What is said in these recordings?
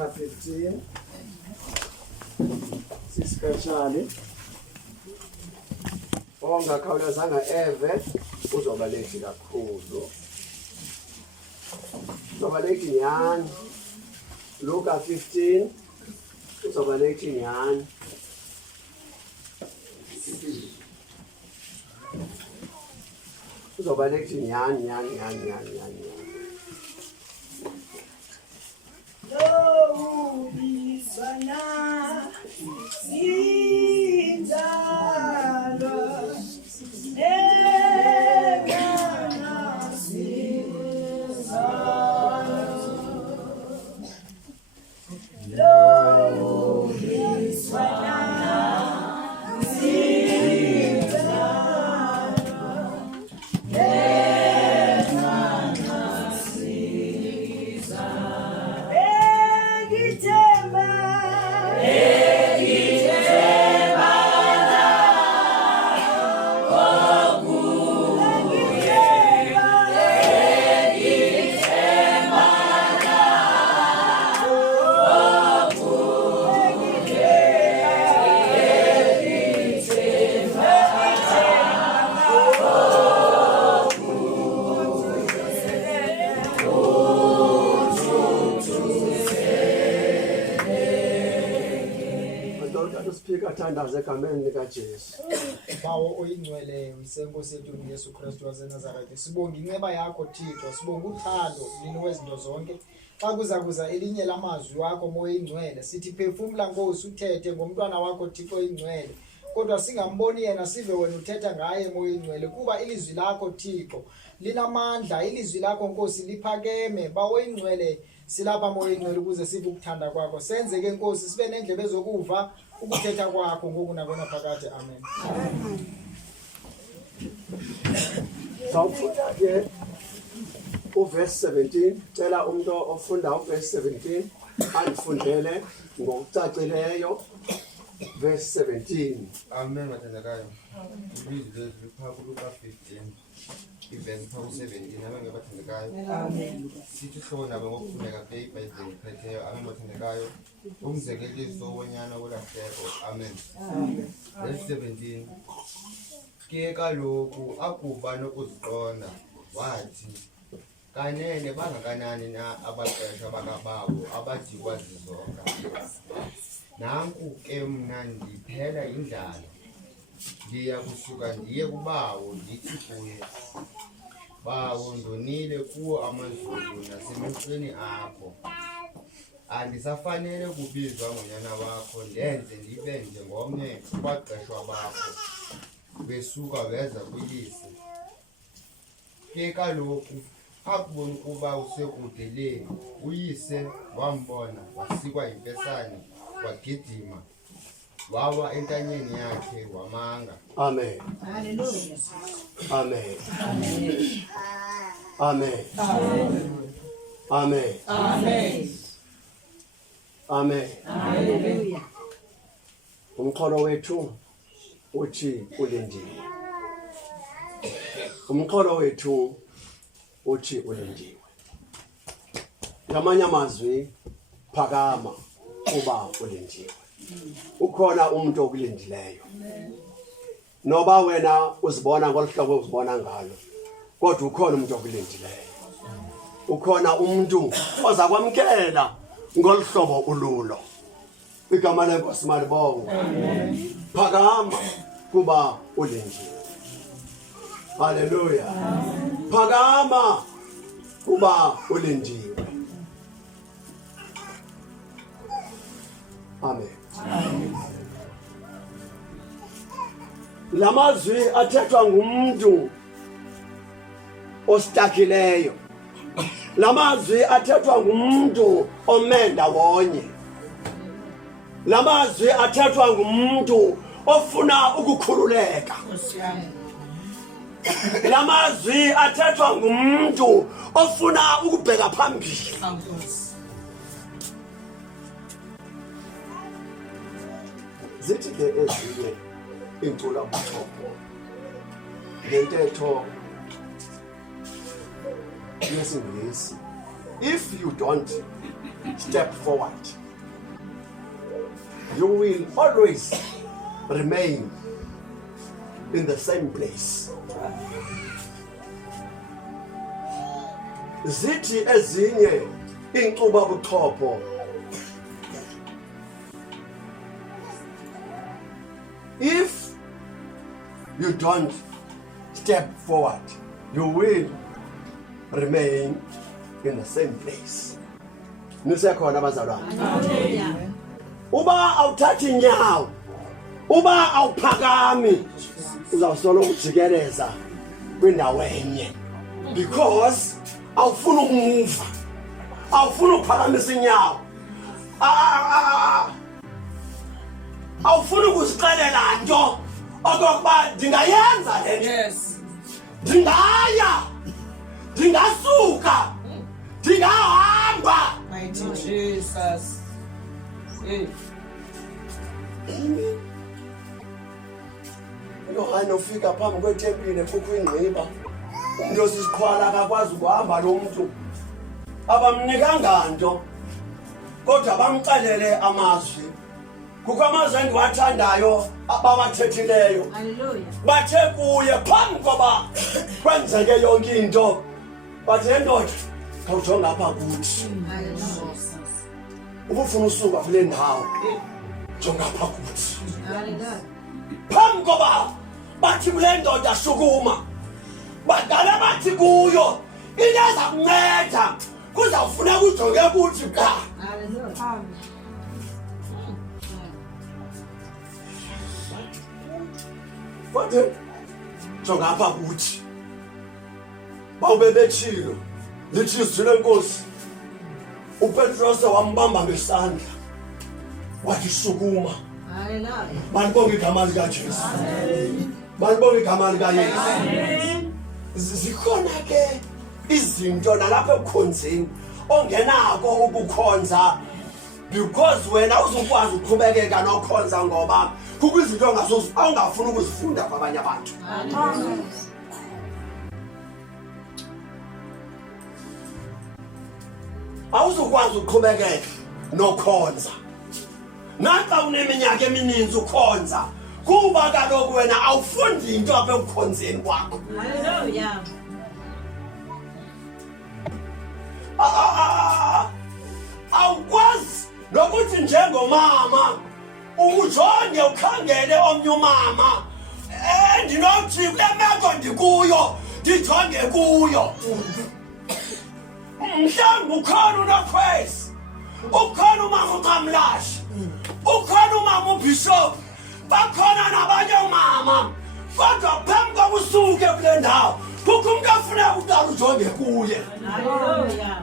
Luka 15 sispecially ongakhawulezanga eve uzoba late kakhulu. Uzoba late nyani. Luka 15 uzoba late nyani. Uzoba late nyani. Oh, Bisana, Sindalo, Negana, Sindalo, Bisana, Athandaze egameni likaJesu. Bawo oyingcwele usenkosi yethu uYesu Kristu waseNazaretha. Sibonga inceba yakho Thixo, sibonga uthando lini wezinto zonke. Xa kuza elinye lamazwi wakho moya ingcwele, sithi phefumula Nkosi uthethe ngomntwana wakho Thixo ingcwele. Kodwa singamboni yena sive wena uthetha ngaye moya ingcwele kuba ilizwi lakho Thixo linamandla, ilizwi lakho Nkosi liphakeme. Bawo ingcwele silapha moya ingcwele ukuze sive ukuthanda kwakho. Senze ke Nkosi sibe nendlebe zokuva ukuthetha kwakho ngoku nakona phakathi. Amen. Sawufunda ke uverse 17. Cela umuntu ofunda uverse 17 andifundele ngokucacileyo verse 17. Amen. Mathandakayo. Ilizwi lipha kuLuka 15 iverse 17. Amen ngabathandakayo. Amen. Sithi hlobo nabo ngokufuneka ke iBhayibheli iphetheyo. Amen mathandakayo. Umzekeliso wonyana wolahleko. Amen. Verse 17. Ke kaloku akuba nokuziqonda wathi kanene bangakanani na abaqesha bakababo abadikwa zizonga. Nanku ke mna ndiphela indlala. Ndiya kusuka ndiye kubawo ndithi kuye, bawo ndonile kuwo amazulu nasemehlweni akho. Andisafanele kubizwa ngonyana wakho ndenze ndibe njengomnye kubaqeshwa bakho besuka weza kuyise. Ke kaloku akubona ukuba usekude le uyise wambona wasikwa yimpesane wagidima wawa entanyeni yakhe wamanga. Amen. Hallelujah. Amen. Amen. Amen. Amen. Amen. Amen. Hallelujah. Umxholo wethu uthi ulindiwe. Umxholo wethu uthi ulindiwe. Ngamanye amazwi phakama kuba ulindiwe. Ukhona umuntu okulindileyo. Noba wena uzibona ngolhlobo uzibona ngalo, kodwa ukhona umuntu okulindileyo. Ukhona umuntu oza kwamkela ngolhlobo ululo. Igama lenkosi malibongwe. Amen. Phakama kuba ulindiwe. Hallelujah. Amen. Phakama kuba ulindiwe. Amen. Amen. Lamazwi athethwa ngumuntu ostakileyo. Lamazwi athethwa ngumuntu omenda wonye. Lamazwi athethwa ngumuntu ofuna ukukhululeka. Lamazwi athethwa ngumuntu ofuna ukubheka phambili. Zithi ke ezinye incula buchopho ngentetho yesiNgisi, if you don't step forward, you will always remain in the same place. Zithi ezinye inkqubo buchopho if you don't step forward, you will remain in the same place. Nisekhona abazalwane. Hallelujah. Uba awuthathi inyawo, uba awuphakami, uzawusola ukujikeleza kwindawo enye because awufuna ukumuva, awufuna ukuphakamisa inyawo, awufuna ukuzixelela nto okokuba ndingayenza le nto. Yes. Ndingaya, ndingasuka, ndingahamba. Mighty Jesus. Hey. Yohane ufika phambi kwethempile kukho ingqiba, umntu osisiqhwala akakwazi ukuhamba lo mntu, abamnikanga nto kodwa bamxelele amazwi. Kukho amazwi endiwathandayo abawathethileyo. Hallelujah. Bathe kuye phambi koba kwenzeke yonke into, bathi ndoda khawujonga apha kuthi, Hallelujah. ubufuna usuka kule ndawo jonga apha kuthi. Hallelujah. Phambi koba bathi kule ndoda shukuma, badala bathi kuyo into eza kunceda kuzawufuneka ujonge kuthi ka. Hallelujah. Kodwa jonga apha kuthi bawube betshilo lithi izwi lenkosi, uPetrose wambamba ngesandla wathi sukuma. Hallelujah. Malibonge igama likaJesu, malibonge igama likaYesu. Zikhona ke izinto nalapha ebukhonzini ongenako ukukhonza because wena uzokwazi ukuqhubekeka nokhonza ngoba kukho izinto ongafuni ukuzifunda kwabanye abantu. Awuzokwazi ukuqhubekeka nokhonza naxa uneminyaka emininzi ukhonza kuba kaloku wena awufundi into apha ekukhonzeni kwakho. Hallelujah. Awukwazi nokuthi njengomama ujonge ukhangele omnye umama ndinothi kule meko ndikuyo ndijonge kuyo. Mhlawumbi ukhona unokhwezi, ukhona umama uCamlashi, ukhona umama uBishop, bakhona nabanye umama, kodwa phambi kokuba usuke kule ndawo kukho umntu afuneka uqala ujonge kuye. Hallelujah.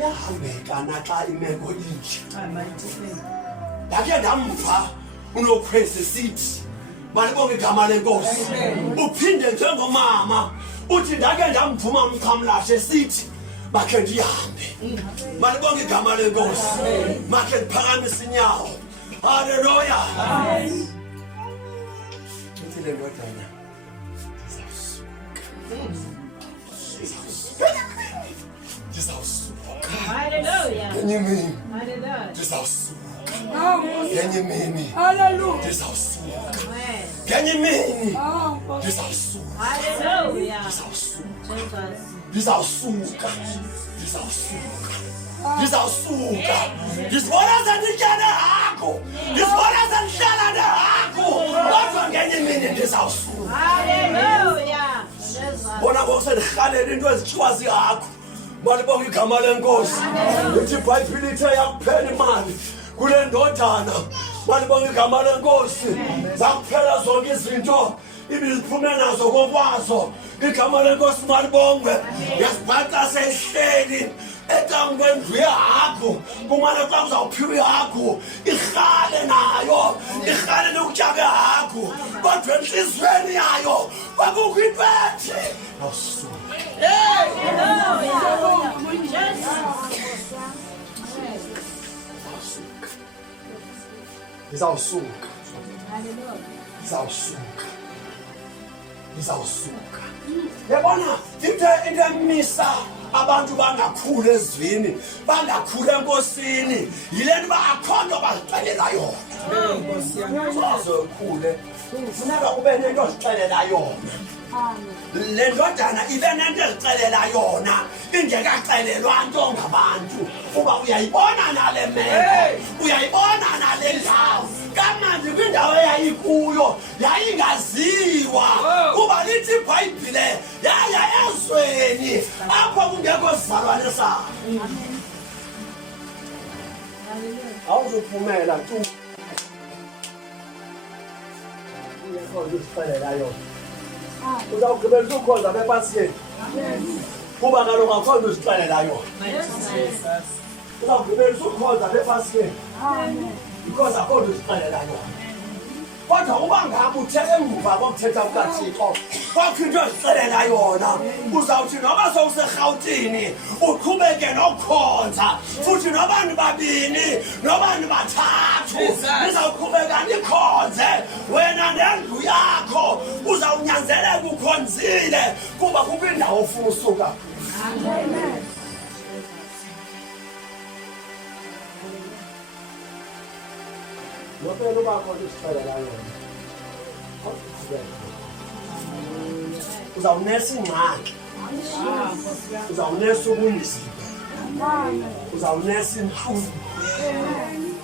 Yahambeka naxa imeko inje. Mighty name. Ndakhe ndamva unokhwezi sithi malibonge igama lenkosi, uphinde njengomama uthi ndakhe ndamvuma uCamlashi esithi makhe ndihambe. Malibonge igama lenkosi, makhe ndiphakamise inyawo. Hallelujah. Uthi le ndodana ndizawusuka. Hallelujah. Ngenye imini Hallelujah. ndizawusuka. Amen. Ngenye imini Hallelujah. ndizawusuka. Amen. Ngenye imini Amen. ndizawusuka. Hallelujah. Ndizawusuka. Jesus. Ndizawusuka. Ndizawusuka. Ndizawusuka. Ndizibona sendityale hako. Ndizibona sendihlala nehako. Kodwa ngenye imini ndizawusuka. Hallelujah. Jesus. Bona ngoku sendirhalela into ezityiwa zihako. Malibonge igama lenkosi. Lithi iBhayibhile ithe yakuphela imali kule ndodana. Malibonge igama lenkosi. Zakuphela zonke izinto ibiziphume nazo kokwazo. Igama lenkosi malibongwe. Yasibhaqa seyihleli ecangu kwendlu yehako. Kumane xa uzawuphiwa ihako irhale nayo, irhale nokutya kwehako, kodwa entliziyweni yayo kwakukho ipethe. Awusuka. Hallelujah. Jesus. Ndizawusuka. Hallelujah. Ndizawusuka. Ndizawusuka. Yabona into emisa abantu bangakhulu ezwini bangakhulu enkosini yile nto bakhonto bazixelela yona sozokhule funeka ube nento ozixelela yona le ndodana ibe nento ezixelela yona ingekaxelelwa nto ngabantu kuba uyayibona nale meko uyayibona nale ndawo kamandi kwindawo eyayikuyo yayingaziwa kuba lithi iBhayibhile yaya ezweni apho kungekho sizalwane sayo awuzuphumela tu uyekho uzixelela yona uzawugqibela ukhonza bepasiyeni kuba kaloku akho nto uzixelela yona uzawugqibela ukhonza bepasiyeni because akho nto uzixelela yona kodwa uba ngabe uthe emva kokuthetha kukaThixo kwakho into ozixelela yona uzawuthi noba sowuserhawutini uqhubeke nokukhonza futhi nobantu babini nobantu bathathu nizawuqhubeka nikhonze wena nendlu yakho uzawunyanzeleka ukhonzile kuba kukho indawo ofuna usuka Nopelo bakho usixelela yona. Uzawunesa ingxaki. Uzawunesa ubunzima. Uzawunesa inhlungu.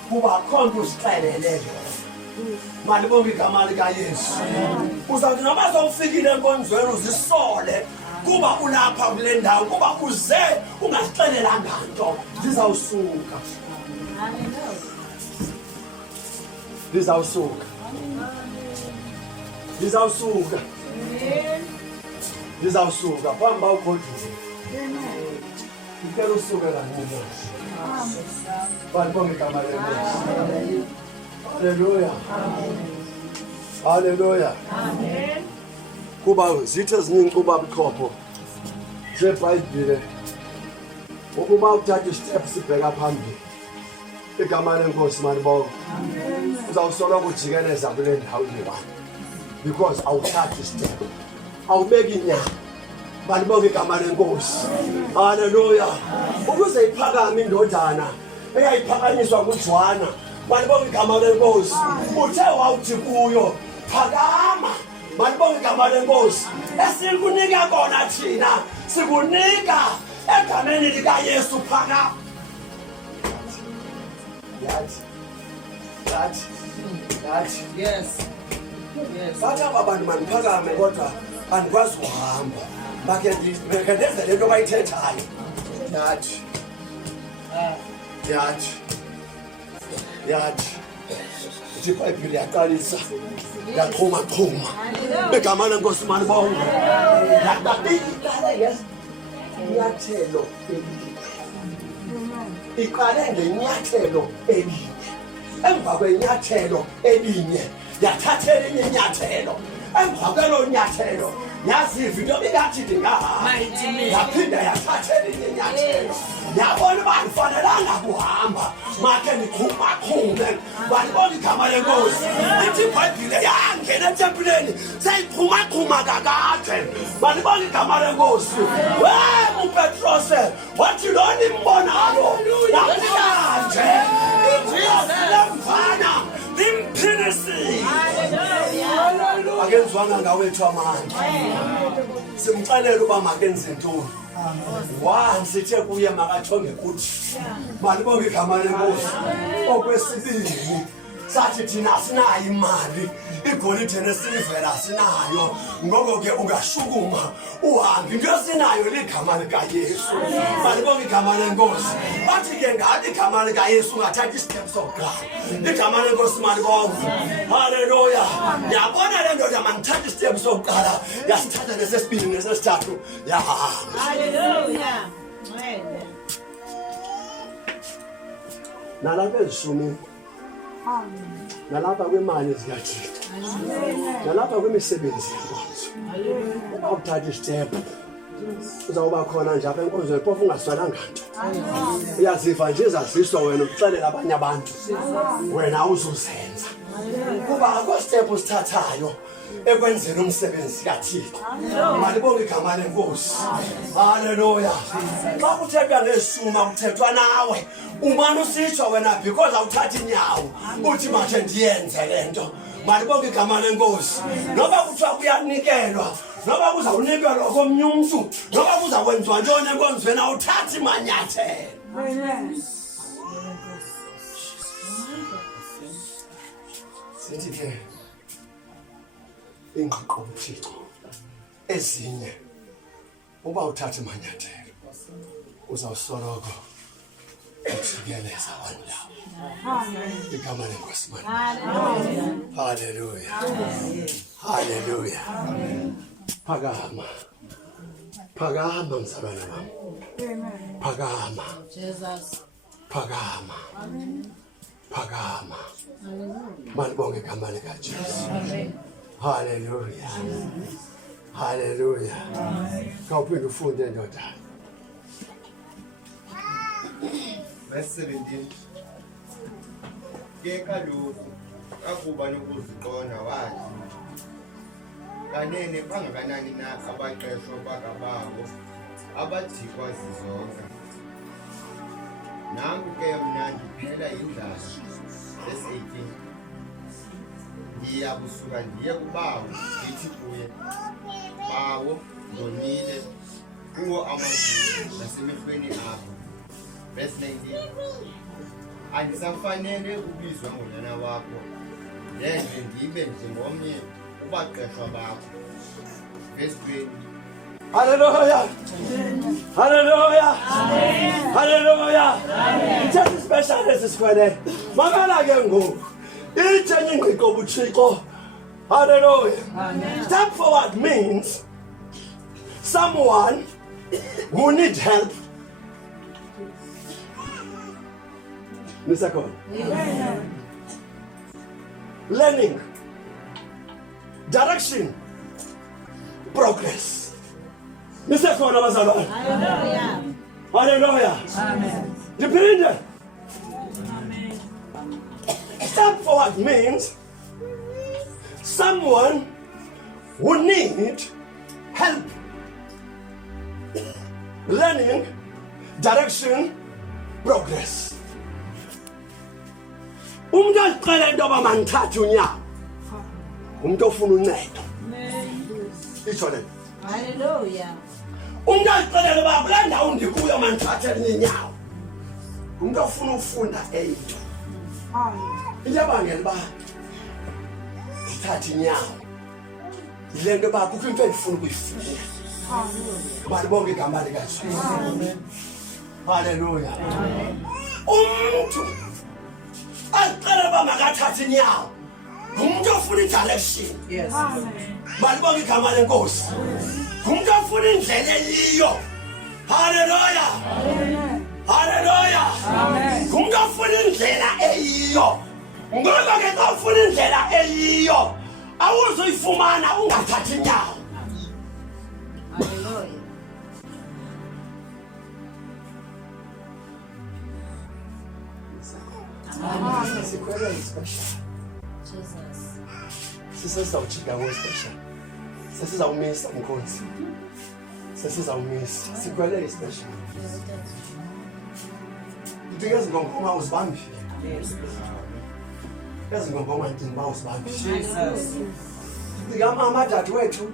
Kuba akho nto usixelele yona. Malibonke igama likaYesu. Uzawuthi noba sowufikile enkonzweni uzisole kuba ulapha kule ndawo kuba uze ungasixelelanga nto ndizawusuka. Lizawusuka. Lizawusuka. Lizawusuka phambi ukhoduze. Ngicela usuke kanini. Balibonke igama likaYesu. Haleluya. Haleluya. Amen. Kuba zithi ezinye incuba buchopho zeBhayibhile ukuba uthatha istep sibheka phambili. Igama lenkosi malibonke. Uzawusoloko ujikeleza kule ndawo yebani because awuthathi istep awubeki inyama malibonke igama lenkosi haleluya ukuze iphakame indodana eyayiphakanyiswa nguJohana malibonke igama lenkosi uthe wawuthi kuyo phakama malibonke igama lenkosi esikunika kona thina sikunika egameni likaYesu phakama Yes. Bathi abantu mandiphakame kodwa andikwazi uhamba makhe ndenze le nto bayithethayo yathi iBhayibhile yaqalisa yaxhumaxhuma igama lenkosi malibonke inyathelo iqale ngenyathelo elinye emva kwenyathelo elinye yathathela elinye inyathelo emva kwelo nyathelo yaziva into ebingathi ndingahamba yaphinda yathathela elinye inyathelo yabona uba ndifanelanga kuhamba makhe ndiqhumaxhume balibonke igama lenkosi ithi iBhayibhile yangena etempileni seyixhumaxhuma kakade balibonke igama lenkosi uPetrose wathi loo nimbonayo namhlanje lemfana limphilisile akenziwanga ngawethu amandla simxelela uba makenze ntoni sithe kuye makathonge kuthi malibonke igama lenkosi okwesibili sathi thina asinayo imali igolide nesilivera asinayo ngoko ke ungashukuma uhambe into esinayo ligama likaYesu malibonke igama lenkosi bathi ke ngathi igama likaYesu ungathatha istep sokuqala igama lenkosi malibonke haleluya yabona le ndoda mandithatha istep sokuqala yasithatha nesesibili nesesithathu yahamba haleluya nalapha ezishumini nalapha kwimali zikaThixo nalapha kwimisebenzi yenkonzo uba uthatha istep uzawuba khona nje apha enkonzweni phofu ungaswelanga nto uyaziva nje ezaziso wena uxelela abanye abantu wena awuzuzenza kuba akho step usithathayo ekwenzeni umsebenzi kaThixo. Malibonge igama lenkosi. Haleluya. Xa kuthethwa ngesuma kuthethwa nawe. Umane usitsho wena because awuthathi inyawo. Uthi manje ndiyenze lento. Malibonge igama lenkosi. Noba kuthiwa kuyanikelwa, noba kuzawunikelwa komnye umuntu, noba kuzakwenziwa ntoni enkonzweni awuthathi manyathelo. Sithi ke ingqiqo uThixo ezinye uba uthathe manyathelo uzawusoloko ujikeleza wandawo. Igama lenkosi manje. Haleluya. Haleluya. Phakama. Phakama mzalwane wami. Phakama. Jesus. Phakama. Phakama. Malibonge igama likaJesu. Haleluya. Haleluya. Kawuphinde ufunde ndoda. Verse 17. Ke kaloku akuba nokuziqonda wathi kanene bangakanani na abaqeshwa bakabawo abadikwa zizonke. Nanku ke mna ndiphela indlala. Verse 18. Ndiya kusuka ndiye kubawo ndithi kuye bawo ndonile kuwo amazulu nasemehlweni akho. Verse 19. Andisafanele ubizwa ngonyana wakho ndenze ndibe njengomnye ubaqeshwa bakho. Verse 20. Hallelujah. Hallelujah. Hallelujah. Ithatha special esikwele. Mamela ke ngoku. Ithenye ingqiqo uThixo. Hallelujah. Step forward means someone who needs help. Second. Learning. Direction. Progress. Second, abazalwane. Hallelujah. Hallelujah. Amen. Repeat. Step forward means someone who needs help. Learning, direction, progress. Umuntu aqala into abamanthatha unyawo. Umuntu ofuna uncedo. Itsho le. Hallelujah. Umuntu aqala uba kula ndawo ndikuyo manthatha inyawo. Umuntu ofuna ufunda eyitho. Into abangela uba ndithathe inyawo. Yile nto uba kukho into endifuna ukuyifunda. Malibonge igama likaJesu. Haleluya. Umuntu aqala uba makathathe inyawo. Umuntu ofuna i-direction. Yes. Malibonge igama lenkosi. Umuntu ofuna indlela eyiyo. Haleluya. Haleluya. Umuntu ofuna indlela eyiyo. Ngoba ke xa ufuna indlela eyiyo awuzoyifumana ungathathi inyawo. Hallelujah. Sikhwele i-special. Jesus. Sisezawujika kwe-special. Sesizawumisa umkhonzi. Sesizawumisa. Sikhwele i-special. Ithi ezingongoma uzibambi. Ezingongoma ndinba uzibambi. Jesus. Ngikamama dadewethu.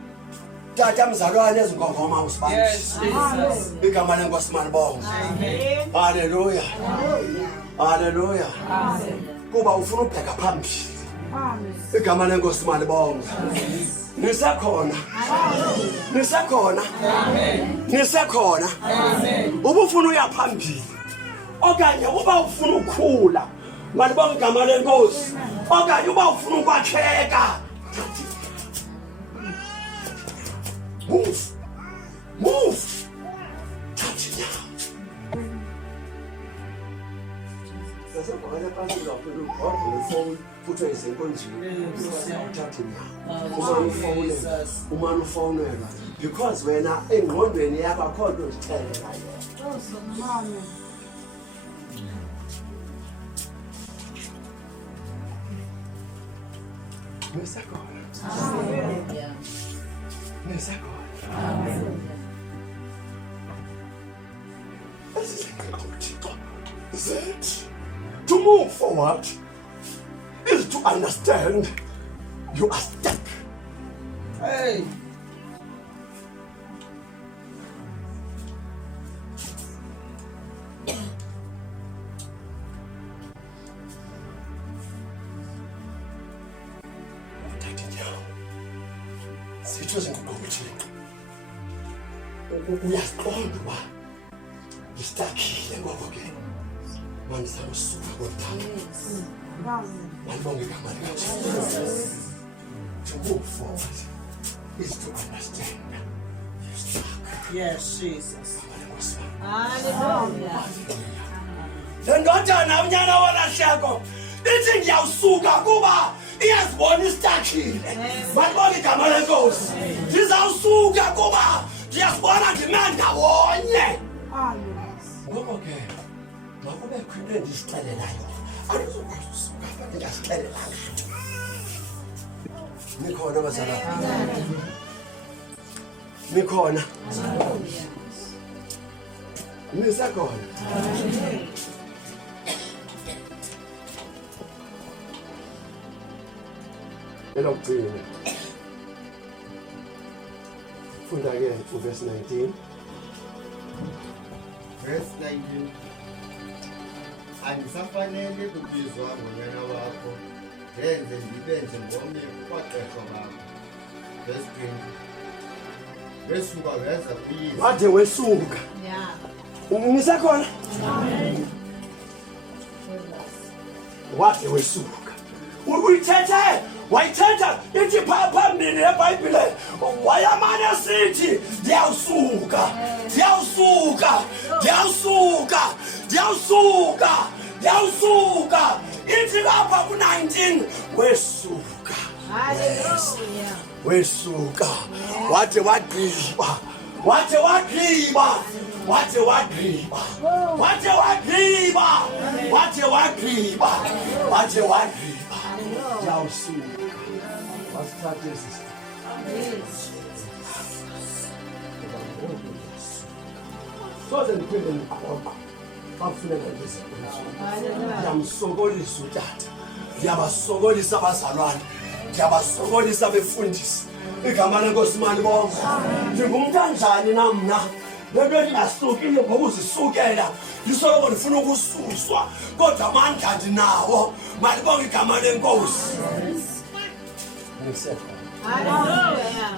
Tata mzalwane ezingongoma uzibambi. Yes, Jesus. Igama lenkosi malibonge. Amen. Haleluya. Haleluya. Amen. Kuba ufuna ubheka phambili. Amen. Igama lenkosi malibonge. Nisekhona. Nisekhona. Amen. Nisekhona. Amen. Uba ufuna uya phambili. Okanye uba ufuna ukukhula. Malibonge igama lenkosi. Okanye uba ufuna ukwakheka. Move. Move. Touch it now. That's what I'm going to do. On the phone, put your phone. Because when I ain't wondering, you have a call to tell you. Ngisakhona. Hallelujah. Ngisakhona. Is it to move forward is to understand you are stuck. Hey. Uyasiqonda uba ngistakile ngoba ke mangisawusuka kodwa malibonge igama likaJesu. To move forward is to understand you're stuck. Yes, Jesus. Hallelujah. Le ndodana unyana walahleko ithi ngiyawusuka kuba iyazibona istakile. Malibonge igama lenkosi. Ndizawusuka kuba ndiyazibona ndime ndawonye. Ngoko ke makubekho into endizixelelayo andizokwazi usuka apha ndingazixelelanga nto. Nikhona bazalwane? Nikhona? Nisakhona? Elokugcina funda ke uverse 19. Verse 19. Andisafanele kubizwa ngonyana wakho, ndenze ndibe njengomnye kwaqeshwa bakho. Verse 20. Wesuka weza kuyise. Wade wesuka. Yeah. Nisakhona? Wade wesuka. Uyithethe, wayithetha ithi phambili eBhayibhile wayamane sithi ndiyawusuka, ndiyawusuka, ndiyawusuka, ndiyawusuka, ndiyawusuka. Ithi lapha ku-19 wesuka. Hallelujah. Wesuka. Wade wagqiba. Wade wagqiba. Wade wagqiba. Wade wagqiba. Wade wagqiba. Wade wagqiba. Ndiyawusuka. Wasithathe sisi. Soze ndiphinde ndiqoqa xa kufuneka ndizenze. Ndiyamsokolisa utata, ndiyabasokolisa abazalwane, ndiyabasokolisa abefundisi. Igama lenkosi malibonke. Ndingumntu anjani na mna? Le nto ndingasukile ngokuzisukela ndisoloko ndifuna ukususwa kodwa amandla ndinawo. Malibonke igama lenkosi. Hallelujah.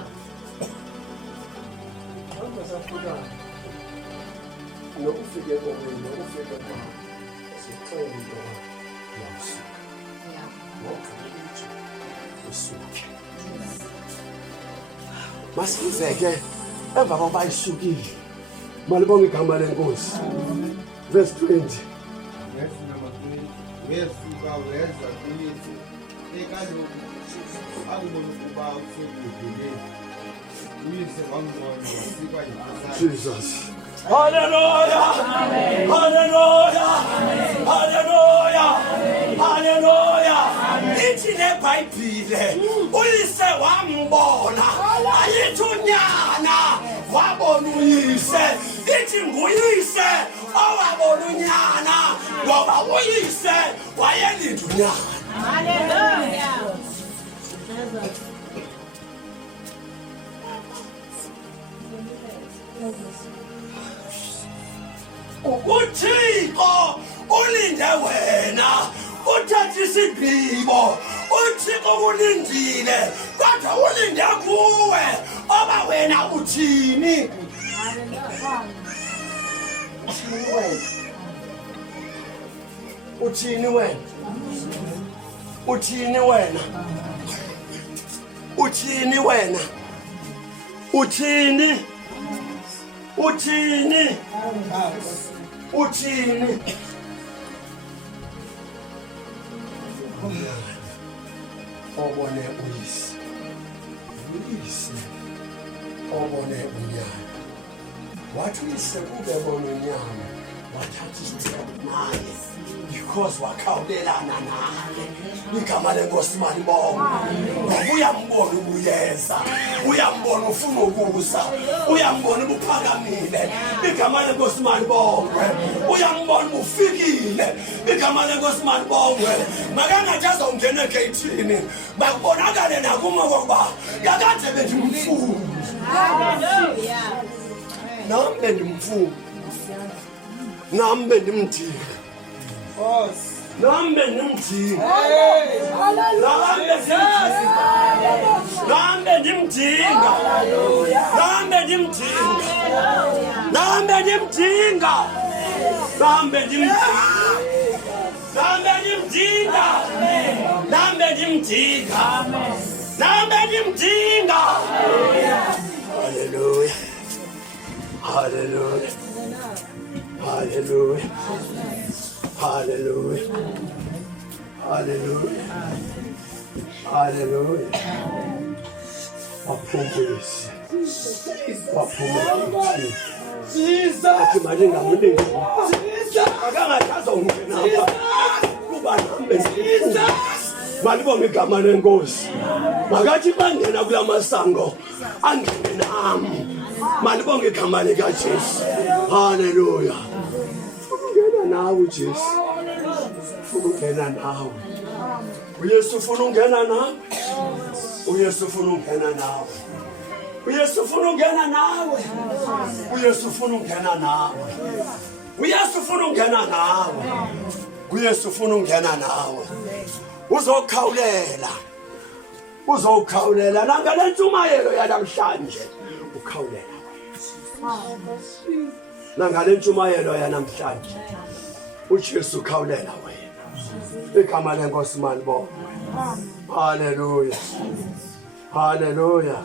Nokufike komini, nokufike kwam, sixele into yawusuka. Yeah. Ngokuthi usuke. Masive ke emva kokuba isukile. Malibonke igama lenkosi. Verse 20. Verse number 20. Wesuka weza kuyise. Ekaloku akubona ukuba usekudluleni. Uyise wambona wasikwa yinkosi. Jesus. Hallelujah. Hallelujah. Hallelujah. Hallelujah. Ithi neBhayibhile uyise wambona ayithi unyana wabona uyise. Ithi nguyise owabona unyana ngoba uyise wayelinda unyana. Hallelujah. uThixo ulinde wena uthatha isigqibo. uThixo ulindile kodwa ulinde kuwe oba wena uthini. Uthini wena? Uthini wena? Uthini wena? Uthini? Uthini? Uthini? Obone uyise. Uyise. Obone unyana. Wathi uyise kube bona unyana. Wathatha isicelo naye. because wakhawulelana naye. Igama lenkosi malibonke. Uyambona ubuyeza, uyambona ufuna ukuza, uyambona ubuphakamile. Igama lenkosi malibonke. Uyambona ufikile. Igama lenkosi malibonke. Makangathi azongena egeyithini, makubonakale nakuma kokuba kakade bendimfuna. Hallelujah. Nami bendimfuna. Nami bendimdinga. Boss. Nami bendimdinga. Hey. Nami bendimdinga. Nami bendimdinga. Nami bendimdinga. Nami bendimdinga. Nami bendimdinga. Nami bendimdinga. Nami bendimdinga. Hallelujah. Hallelujah. Hallelujah. Hallelujah. Hallelujah. Hallelujah. Waphumbulise. Waphumbulise. Jesus. Athi manje ngamuningi. Jesus. Akangathaza ungena apha. Kuba nami malibonge igama lenkosi. Makathi bangena kula masango angene nami. Malibonge igama likaJesu. Hallelujah. Ungena nawe Jesu. Ungena nawe. uYesu ufuna ungena nawe. uYesu ufuna ungena nawe. uYesu ufuna ungena nawe. uYesu ufuna ungena nawe. uYesu ufuna ungena nawe. uYesu ufuna ungena nawe. Uzokhawulela. Uzokhawulela nangale ntshumayelo yanamhlanje. Ukhawulela wena. Nangale ntshumayelo yanamhlanje. uJesu ukhawulela wena. Igama lenkosi malibonke. Hallelujah. Hallelujah.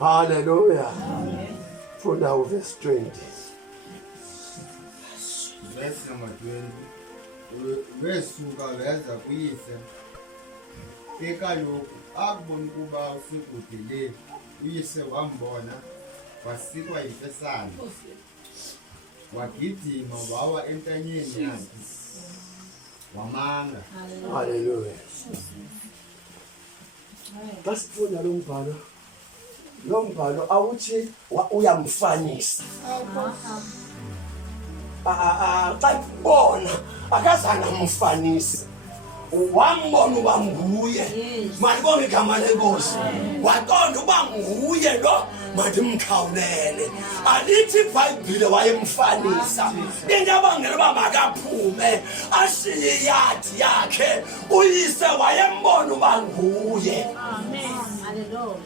Hallelujah. Funda uverse 20. Verse number 20. Wesuka weza kuyise. Ekaloku akubona ukuba usekude le, uyise wambona, wasikwa yimfesane. Wagidima wawa entanyeni yakhe. Wamanga. Hallelujah. Basifunda lo mbhalo awuthi uyamfanisa. Xa kubona akazange amfanise. Wambona uba nguye. Malibonge igama lenkosi. Waqonda uba nguye lo mandimkhawulele. Alithi iBhayibhile wayemfanisa. Into abangela uba makaphume ashiye iyadi yakhe. Uyise wayembona uba nguye. Amen. Hallelujah.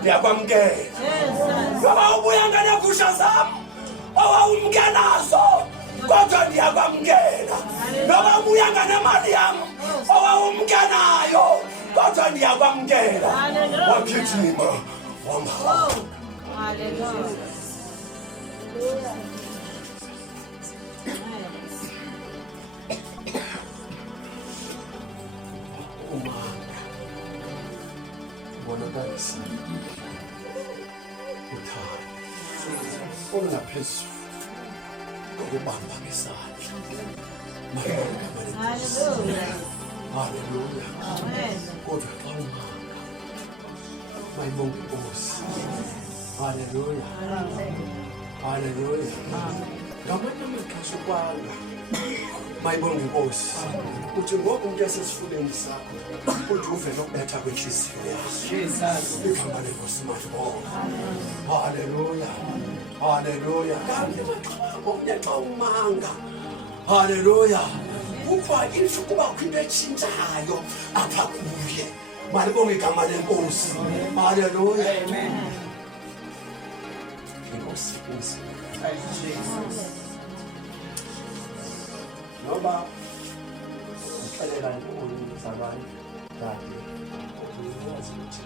Ndiyakwamkela. Ngoba ubuya ngeegusha zam owawumkenazo kodwa ndiyakwamkela. Ngoba ubuya ngenemali yam owawumkenayo kodwa ndiyakwamkela. Wagijima wamhamba. Hallelujah. Bonakalisa uthando olungaphezulu kokubamba ngesandla. Hallelujah. Hallelujah. Amen. Kodwa xa umanga mayibonge inkosi. Hallelujah. Hallelujah. ngamanye amaxesha ukwanga mayibonge inkosi uthi ngoku umuntu esesifubeni sakho uthi uvele ukubetha kwenhliziyo yakho igama lenkosi malibonga haleluya haleluya kanti omnye xa umanga haleluya kuba ilisho kuba kwinto etshintshayo apha kuye malibonge igama lenkosi haleluya amen inkosi noba uxelela inkulu zabantu kade ukwazi ukuthi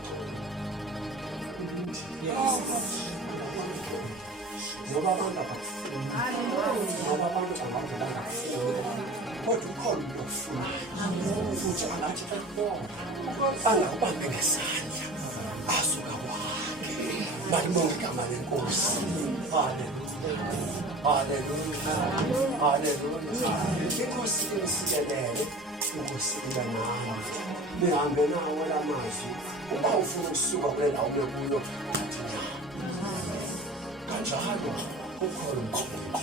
noba abantu abafuni noba abantu abantu bangafuni kodwa ukhona umuntu ofunayo futhi angathi angakubambe ngesandla asuka kwakhe malibonge igama lenkosi haleluya haleluya inkosi insikelele ukusikela nami nihambe nawo la mazwi uba ufuna ukusuka kule ndawo kuyo kanjalo ukhona umqondo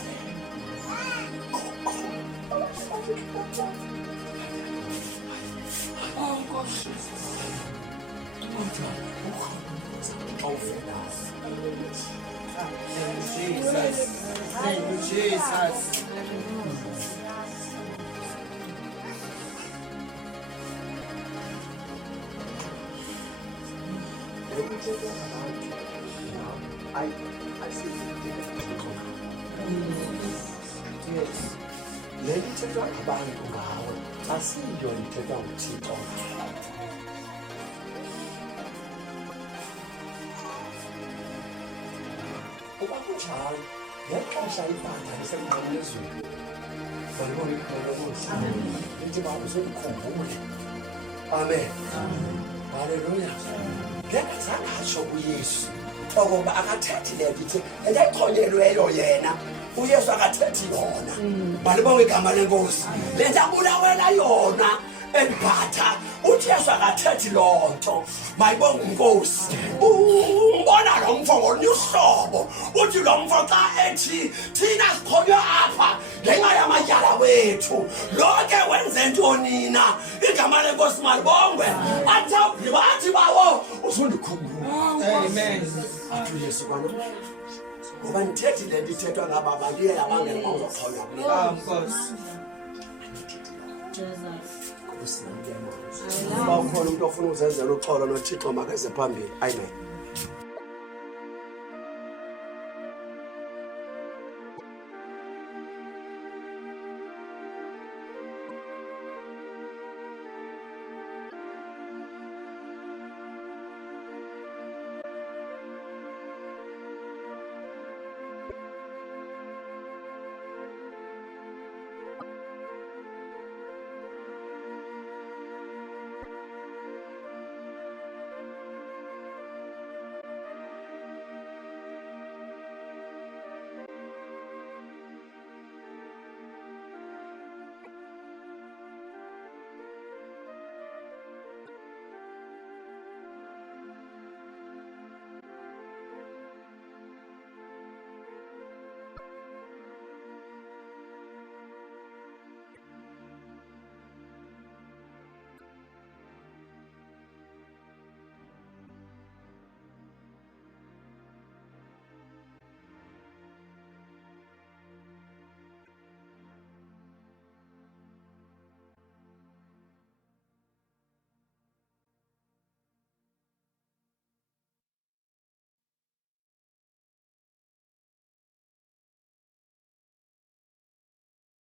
Thank you, Jesus. lelithethwa ngabantu ngawe asiyo lithethwa nguThixo uba kunjalo ngexesha ibandla lisemnqamlezweni malibonge igama lenkosi lithi baba uzolikhumbule amen haleluya ngengazange atsho kuyesu okoba akathethi le nto ithi endayichonyelweyo yena uyesu akathethi yona malibonge igama lenkosi le nto abulawela yona emphatha uthi yesu akathethi loo nto mayibonge inkosi umbona lo mfo ngolunye uhlobo uthi lo mfo xa ethi thina sikhonywa apha ngenxa yamatyala wethu lonke wenze ntonina igama lenkosi malibongwe athi bawo uzundikhumbula Amen. athi uyesu kwanamhlanje ngoba ndithethi le nto ithethwa ngaba bantu iye yabangela uba uzoxhonywa kule Nkosi. uba ukhona umuntu ofuna uzenzela uxolo noThixo makeze phambili amen